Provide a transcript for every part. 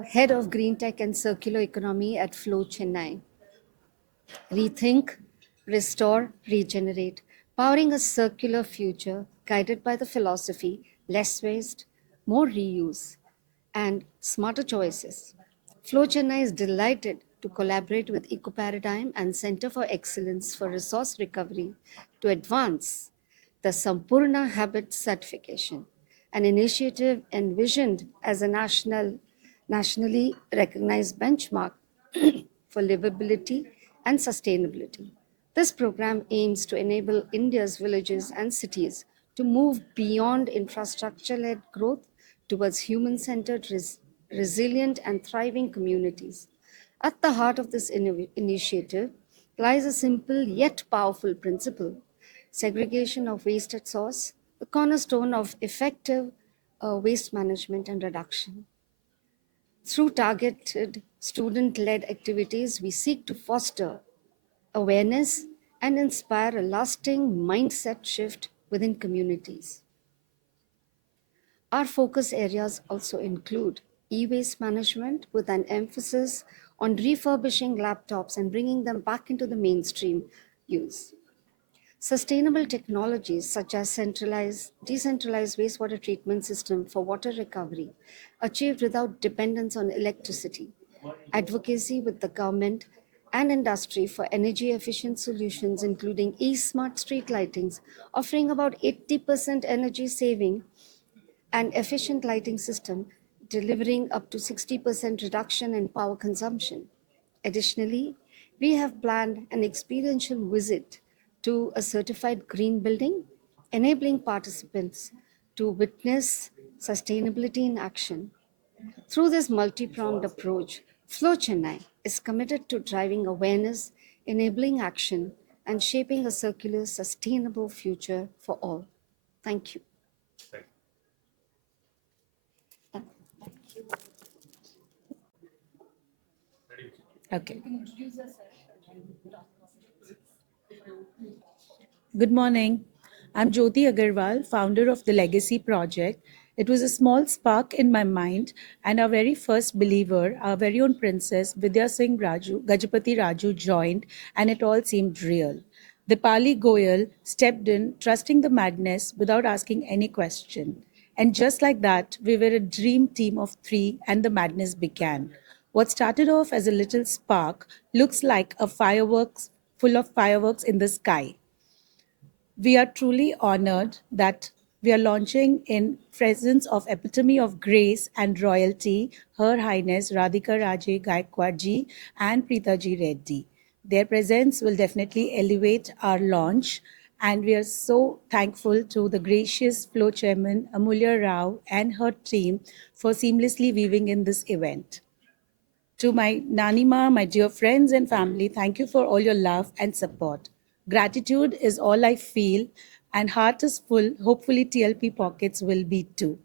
Head of Green Tech and Circular Economy at Flow Chennai. Rethink, restore, regenerate, powering a circular future guided by the philosophy less waste, more reuse, and smarter choices. Flow Chennai is delighted to collaborate with EcoParadigm and Center for Excellence for Resource Recovery to advance the Sampurna Habit Certification, an initiative envisioned as a nationally recognized benchmark for livability and sustainability. This program aims to enable India's villages and cities to move beyond infrastructure led growth towards human centered, resilient, and thriving communities. At the heart of this initiative lies a simple yet powerful principle: segregation of waste at source, the cornerstone of effective waste management and reduction. Through targeted student led activities, we seek to foster awareness and inspire a lasting mindset shift within communities. Our focus areas also include e waste management with an emphasis on refurbishing laptops and bringing them back into the mainstream use. Sustainable technologies such as decentralized wastewater treatment system for water recovery, achieved without dependence on electricity. Advocacy with the government and industry for energy efficient solutions, including e-smart street lightings, offering about 80% energy saving and efficient lighting system, delivering up to 60% reduction in power consumption. Additionally, we have planned an experiential visit to a certified green building, enabling participants to witness sustainability in action. Through this multi pronged approach, Flow Chennai is committed to driving awareness, enabling action, and shaping a circular, sustainable future for all. Thank you. Okay. Good morning. I'm Jyoti Agarwal, founder of the Legacy Project. It was a small spark in my mind, and our very first believer, our very own princess, Vidya Singh Gajapati Raju joined, and it all seemed real. Dipali Goyal stepped in, trusting the madness without asking any question. And just like that, we were a dream team of three, and the madness began. What started off as a little spark looks like a fireworks full of fireworks in the sky. We are truly honored that we are launching in presence of epitome of grace and royalty, Her Highness Radhika Raje Gaikwadji and Preetaji Reddy. Their presence will definitely elevate our launch, and we are so thankful to the gracious Flow Chairman Amulya Rao and her team for seamlessly weaving in this event. To my Nanima, my dear friends and family, thank you for all your love and support. Gratitude is all I feel, and heart is full. Hopefully, TLP pockets will be too.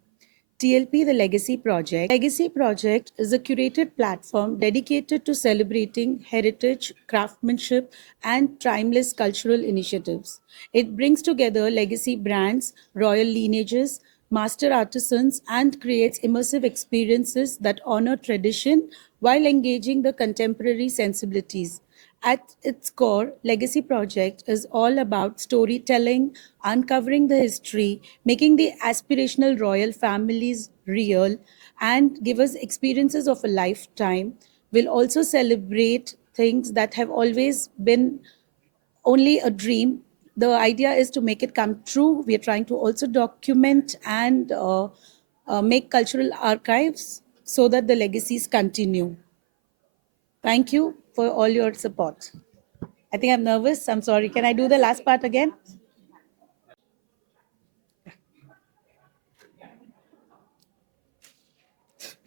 TLP, the Legacy Project. Legacy Project is a curated platform dedicated to celebrating heritage, craftsmanship, and timeless cultural initiatives. It brings together legacy brands, royal lineages, master artisans, and creates immersive experiences that honor tradition while engaging the contemporary sensibilities. At its core, Legacy Project is all about storytelling, uncovering the history, making the aspirational royal families real, and give us experiences of a lifetime. We'll also celebrate things that have always been only a dream. The idea is to make it come true. We are trying to also document and make cultural archives so that the legacies continue. Thank you for all your support. I think I'm nervous. I'm sorry. Can I do the last part again?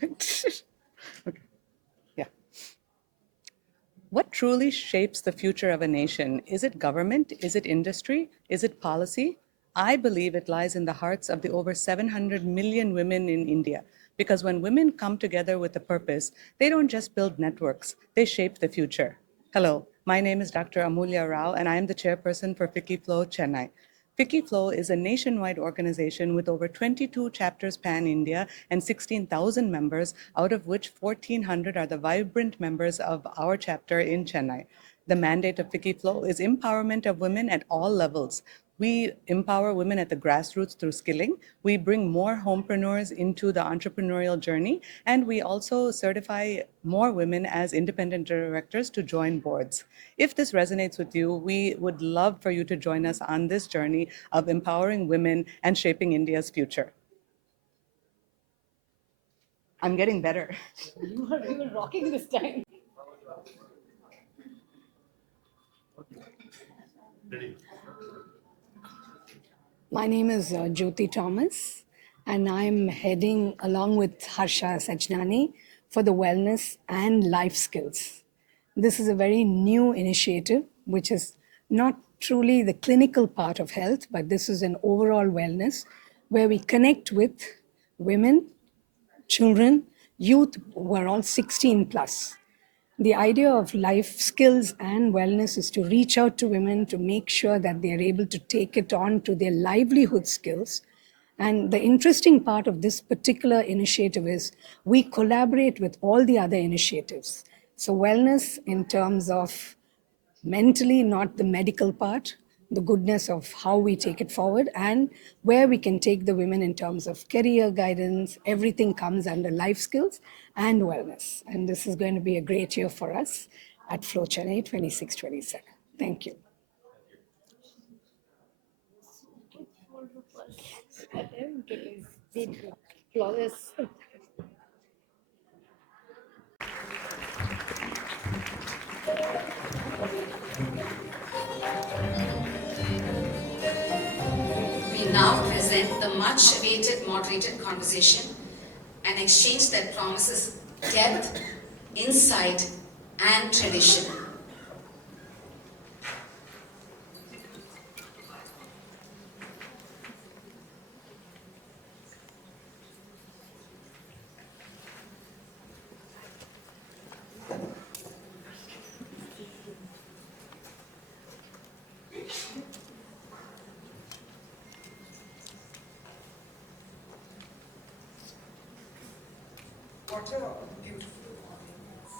Okay. Yeah. What truly shapes the future of a nation? Is it government? Is it industry? Is it policy? I believe it lies in the hearts of the over 700 million women in India. Because when women come together with a purpose, they don't just build networks, they shape the future. Hello, my name is Dr. Amulya Rao, and I am the chairperson for FICCI Flow Chennai. FICCI is a nationwide organization with over 22 chapters pan-India and 16,000 members, out of which 1,400 are the vibrant members of our chapter in Chennai. The mandate of FICCI is empowerment of women at all levels. We empower women at the grassroots through skilling. We bring more homepreneurs into the entrepreneurial journey, and we also certify more women as independent directors to join boards. If this resonates with you, we would love for you to join us on this journey of empowering women and shaping India's future. I'm getting better. You were rocking this time. My name is Jyoti Thomas, and I'm heading along with Harsha Sajnani for the Wellness and Life Skills. This is a very new initiative, which is not truly the clinical part of health, but this is an overall wellness where we connect with women, children, youth who are all 16 plus. The idea of life skills and wellness is to reach out to women to make sure that they are able to take it on to their livelihood skills. And the interesting part of this particular initiative is we collaborate with all the other initiatives. So, wellness in terms of mentally, not the medical part, the goodness of how we take it forward, and where we can take the women in terms of career guidance. Everything comes under life skills and wellness. And this is going to be a great year for us at Flow Chennai 26-27. Thank you. Flawless. We now present the much-awaited moderated conversation, an exchange that promises depth, insight, and tradition. What a beautiful audience.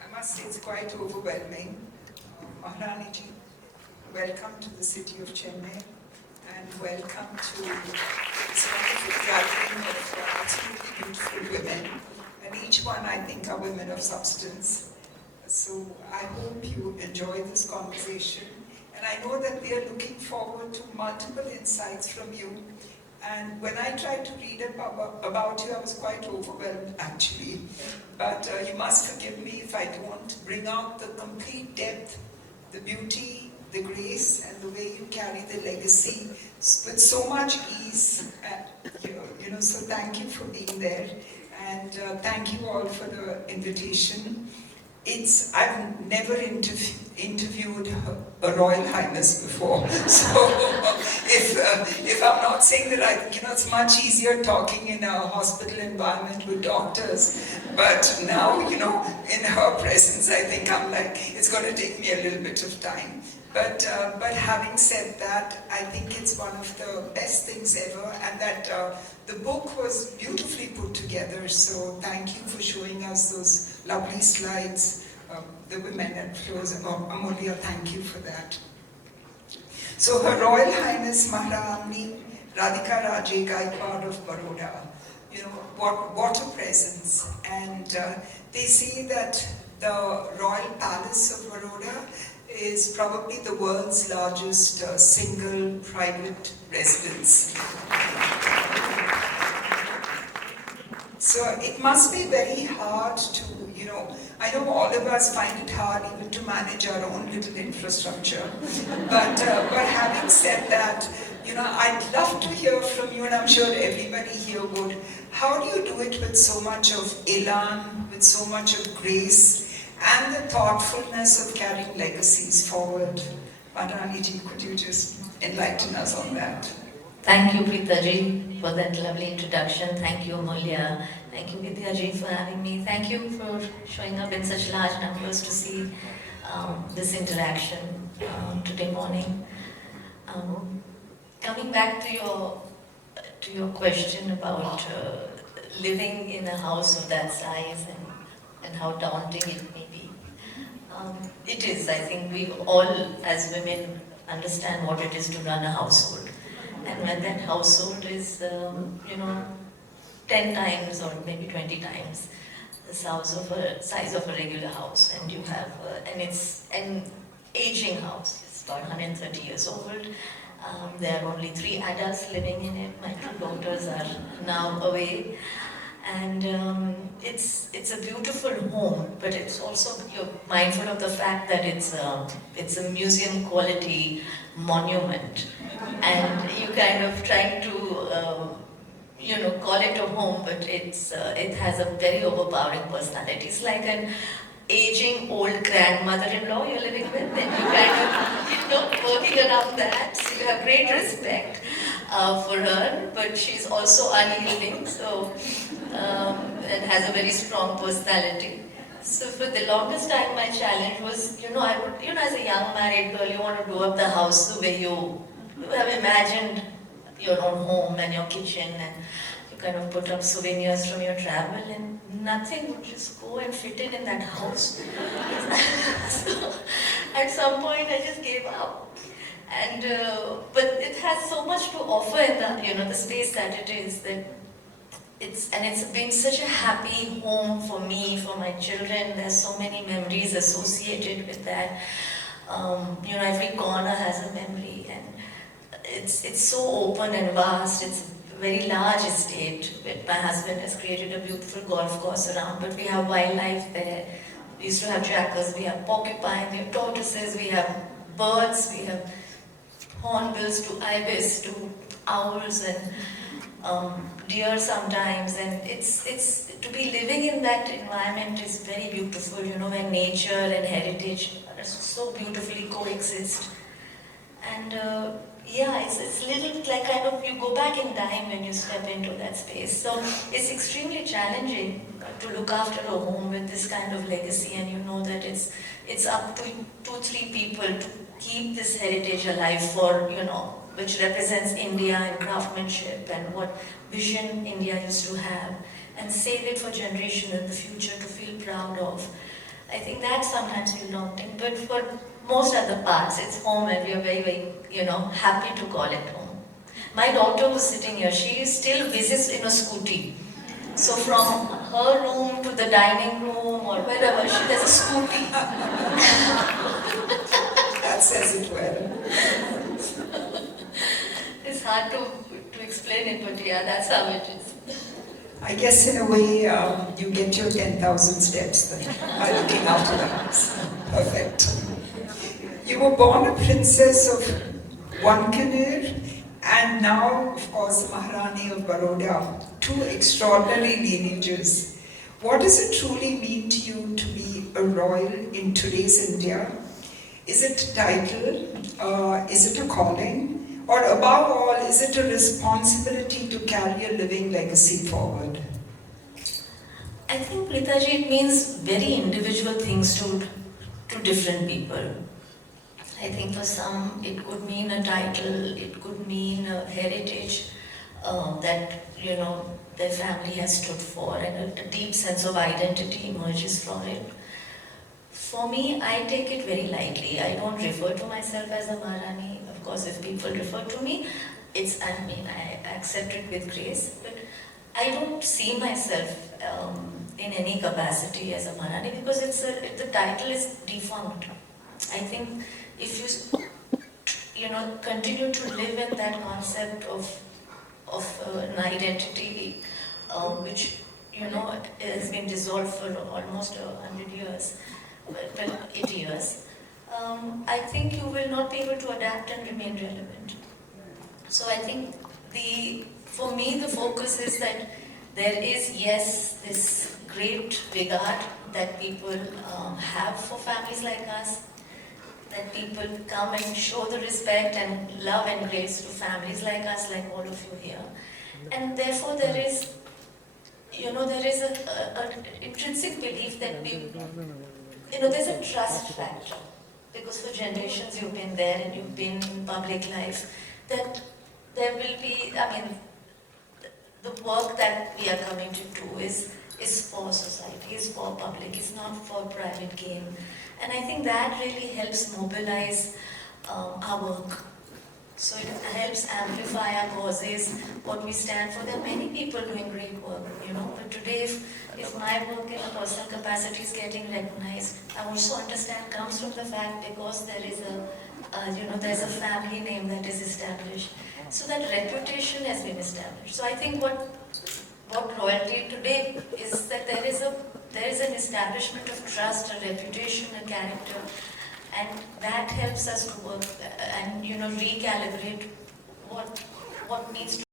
I must say it's quite overwhelming. Maharani ji, welcome to the city of Chennai, and welcome to this wonderful gathering of absolutely beautiful women. And each one, I think, are women of substance. So I hope you enjoy this conversation. And I know that we are looking forward to multiple insights from you. And when I tried to read about you, I was quite overwhelmed, actually. But you must forgive me if I don't bring out the complete depth, the beauty, the grace, and the way you carry the legacy with so much ease. So thank you for being there. And thank you all for the invitation. I've never interviewed a Royal Highness before, so if I'm not saying that it's much easier talking in a hospital environment with doctors, but now, in her presence, I think I'm like, it's going to take me a little bit of time. But having said that, I think it's one of the best things ever, and that the book was beautifully put together, so thank you for showing us those lovely slides, the women at Flows. Amulya, thank you for that. So Her Royal Highness Maharani Radhika Raje Gaikwad of Baroda, what a presence. And they say that the Royal Palace of Baroda is probably the world's largest single private residence. So it must be very hard to, I know all of us find it hard even to manage our own little infrastructure. But having said that, I'd love to hear from you, and I'm sure everybody here would. How do you do it with so much of elan, with so much of grace, and the thoughtfulness of carrying legacies forward? Maharani ji, could you just enlighten us on that? Thank you, Preeta ji, for that lovely introduction. Thank you, Amulya. Thank you, Vidya ji, for having me. Thank you for showing up in such large numbers to see this interaction. today morning. Coming back to your question about living in a house of that size and how daunting it may be. It is. I think we all, as women, understand what it is to run a household, and when that household is, 10 times or maybe 20 times the size of a regular house, and you have, and it's an aging house. It's about 130 years old. There are only 3 adults living in it. My 2 daughters are now away, and it's a beautiful home. But it's also, you're mindful of the fact that it's a museum quality monument, and you kind of try to call it a home, but it has a very overpowering personality. It's like an aging old grandmother-in-law you're living with, and you kind of, working around that. So you have great respect for her, but she's also unyielding, so and has a very strong personality. So for the longest time, my challenge was, I would, as a young married girl, you want to do up the house the way you have imagined your own home and your kitchen, and you kind of put up souvenirs from your travel, and nothing would just go and fit in that house. So at some point I just gave up. And but it has so much to offer in the space that it is, that it's been such a happy home for me, for my children. There's so many memories associated with that. Every corner has a memory, and it's so open and vast. It's a very large estate. My husband has created a beautiful golf course around, but we have wildlife there. We used to have jackals, we have porcupine, we have tortoises, we have birds, we have hornbills to ibis to owls and deer sometimes. And it's to be living in that environment is very beautiful, where nature and heritage are so beautifully coexist. And it's little like kind of you go back in time when you step into that space. So it's extremely challenging to look after a home with this kind of legacy, and that it's up to 2-3 people to keep this heritage alive for, which represents India and craftsmanship and what vision India used to have, and save it for generations in the future to feel proud of. I think that sometimes feels daunting, but for most other parts, it's home, and we are very, very, happy to call it home. My daughter who's sitting here, she still visits in a scooty. So from her room to the dining room or wherever, there's a scooty. That says it well. It's hard to explain it, but yeah, that's how it is. I guess in a way, you get your 10,000 steps then by looking after the house. Perfect. You were born a princess of Wankaner, and now, of course, Maharani of Baroda, 2 extraordinary lineages. What does it truly mean to you to be a royal in today's India? Is it a title? Is it a calling? Or above all, is it a responsibility to carry a living legacy forward? I think, Pritaji, it means very individual things to different people. I think for some it could mean a title, it could mean a heritage that their family has stood for, and a deep sense of identity emerges from it. For me, I take it very lightly. I don't refer to myself as a Maharani. Of course, if people refer to me, I accept it with grace, but I don't see myself in any capacity as a Maharani, because the title is defunct. I think if you continue to live in that concept of an identity which has been dissolved for almost 100 years, 80 years, I think you will not be able to adapt and remain relevant. So I think for me the focus is that there is, yes, this great regard that people have for families like us, that people come and show the respect and love and grace to families like us, like all of you here. And therefore there is an intrinsic belief that there's a trust factor. because for generations you've been there and you've been in public life, that there will be, I mean, the work that we are coming to do is for society, is for public, is not for private gain. And I think that really helps mobilize our work. So it helps amplify our causes, what we stand for. There are many people doing great work, you know, but today if my work in a personal capacity is getting recognized, I also understand comes from the fact because there is there's a family name that is established. So that reputation has been established. So I think what royalty today is that there is an establishment of trust, a reputation, a character, and that helps us to work and recalibrate what needs to